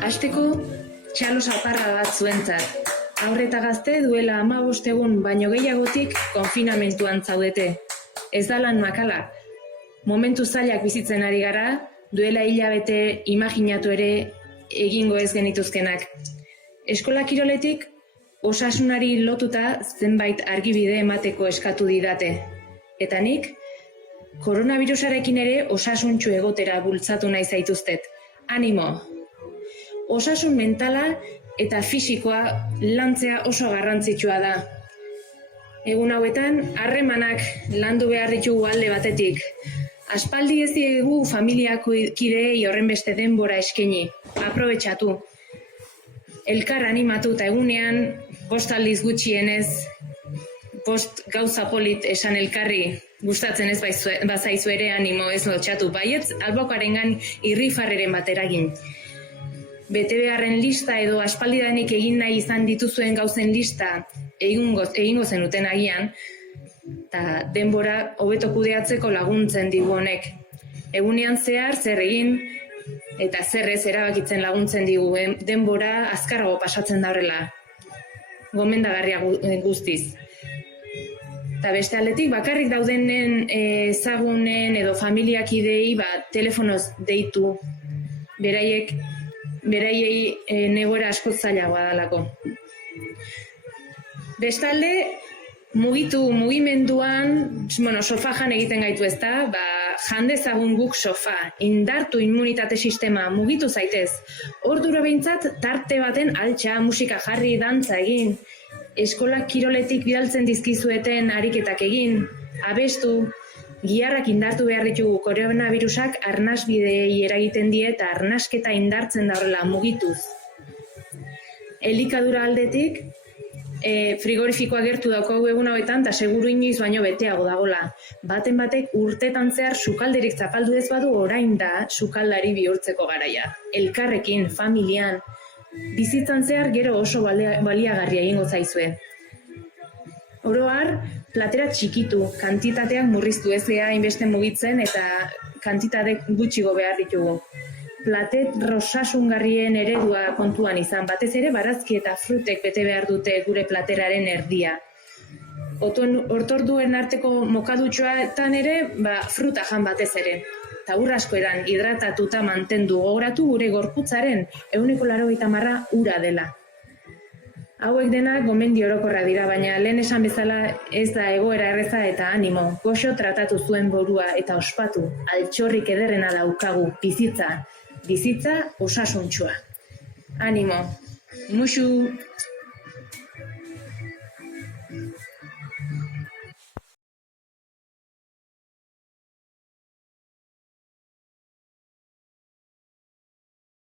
Hasteko, txalo zaparra bat zuentzat. Haur eta gazte duela 15 egun baino gehiagotik konfinamentuan zaudete. Ez da lan makala. Momentu zailak bizitzen ari gara, duela hilabete imaginatu ere egingo ez genituzkenak. Eskola kiroletik osasunari lotuta zenbait argibide emateko eskatu didate. Eta nik, koronavirusarekin ere osasuntsu egotera bultzatu nahi zaituztet. Animo! Osasun mentala eta fisikoa lantzea oso garrantzitsua da. Egun hauetan, harremanak landu behar ditugu alde batetik. Aspaldi ez diegu familiako kideei horrenbeste denbora eskaini. Aprobetxatu. Elkar animatu eta egunean, 5 aldiz gutxienez, 5 gauza polit esan elkarri, gustatzen ez bazaizu ere animo ez lotxatu. Baietz, albokarengan irrifarreren bat eragin. Bete beharren lista edo aspaldidanik egin nahi izan dituzuen gauzen lista egingo zenuten agian, eta denbora hobeto kudeatzeko laguntzen digu honek. Egunean zehar zer egin eta zer ez erabakitzen laguntzen digu, denbora azkarrago pasatzen da horrela. Gomendagarria guztiz. Eta beste aldetik, bakarrik daudenen ezagunen edo familiakidei telefonoz deitu. Beraiei negora asko zailagoa dalako. Bestalde, mugimenduan, sofajan egiten gaitu ezta, jandezagun guk sofa, indartu immunitate sistema, mugitu zaitez. Ordura behintzat, tarte baten altxa, musika jarri, dantza egin, eskola kiroletik bidaltzen dizkizueten ariketak egin, abestu, giharrak indartu behar ditugu, koronavirusak arnasbideei eragiten die eta arnasketa indartzen da horrela mugituz. Elikadura aldetik, frigorifikoa gertu daukagu egun hauetan eta seguru inoiz baino beteago dagola. Baten batek urtetan zehar sukalderik zapaldu ez badu orain da sukaldari bihurtzeko garaia. Elkarrekin, familian, bizitzan zehar gero oso baliagarria egingo zaizue. Oro har, platera txikitu, kantitateak murriztu ez gea hainbeste mugitzen eta kantitateak gutxigo behar ditugu. Platet rosasungarrien eredua kontuan izan, batez ere barazki eta frutek bete behar dute gure plateraren erdia. Ortorduen arteko mokadutxoetan ere, fruta jan batez ere. Eta ur asko edan hidratatuta mantendu gogoratu gure gorputzaren 80% ura dela. Hauek denak gomendio orokorra dira, baina lehen esan bezala ez da egoera erreza eta animo. Goxo tratatu zuen burua eta ospatu, altxorrik ederrena daukagu, bizitza osasuntxua. Animo, musu!